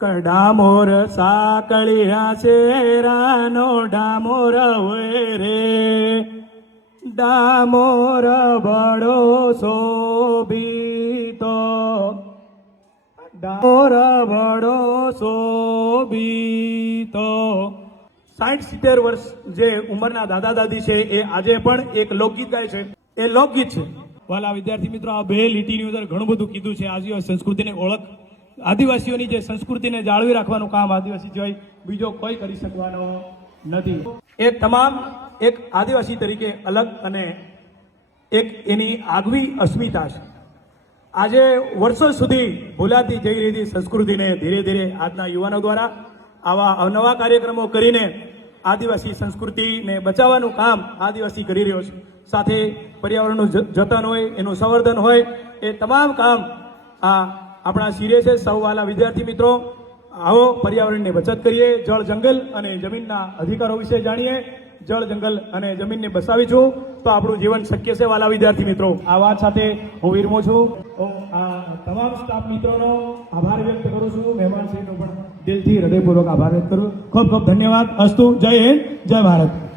ડામોર સાકળિયા શેરાનો ડામોર હોય રે, ડામોર બડો શોભીતો, ડામોર બડો શોભીતો. 60-70 વર્ષ જે ઉંમરના દાદા દાદી છે એ આજે પણ એક લોકગીત ગાય છે. એ લોકગીત છે. વાલા વિદ્યાર્થી મિત્રો, આ બે લીટીની અંદર ઘણું બધું કીધું છે. આદિવાસી સંસ્કૃતિની ઓળખ, આદિવાસીઓની જે સંસ્કૃતિને જાળવી રાખવાનું કામ આદિવાસી સિવાય બીજો કોઈ કરી શકવાનો નથી. એ તમામ એક આદિવાસી તરીકે અલગ અને એક એની આગવી અસ્મિતા છે. આજે વર્ષો સુધી ભૂલાતી જઈ રહી સંસ્કૃતિને ધીરે ધીરે આજના યુવાનો દ્વારા આવા અવનવા કાર્યક્રમો કરીને આદિવાસી સંસ્કૃતિને બચાવવાનું કામ આદિવાસી કરી રહ્યો છે. સાથે પર્યાવરણનું જતન હોય, એનું સંવર્ધન હોય, એ તમામ કામ આ આપણા શિરે છે. સૌ વાલા વિદ્યાર્થી મિત્રો, આવો પર્યાવરણની બચત કરીએ, જળ જંગલ અને જમીનના અધિકારો વિશે જાણીએ. જળ જંગલ અને જમીનને બચાવીશું તો આપણું જીવન શક્ય છે. વાલા વિદ્યાર્થી મિત્રો, આ વાત સાથે હું વિરમું છું. આ તમામ સ્ટાફ મિત્રોનો આભાર વ્યક્ત કરું છું. મહેમાન શ્રીનો પણ દિલથી હૃદયપૂર્વક આભાર વ્યક્ત કરું. ખૂબ ખૂબ ધન્યવાદ. અસ્તુ. જય હિન્દ, જય ભારત.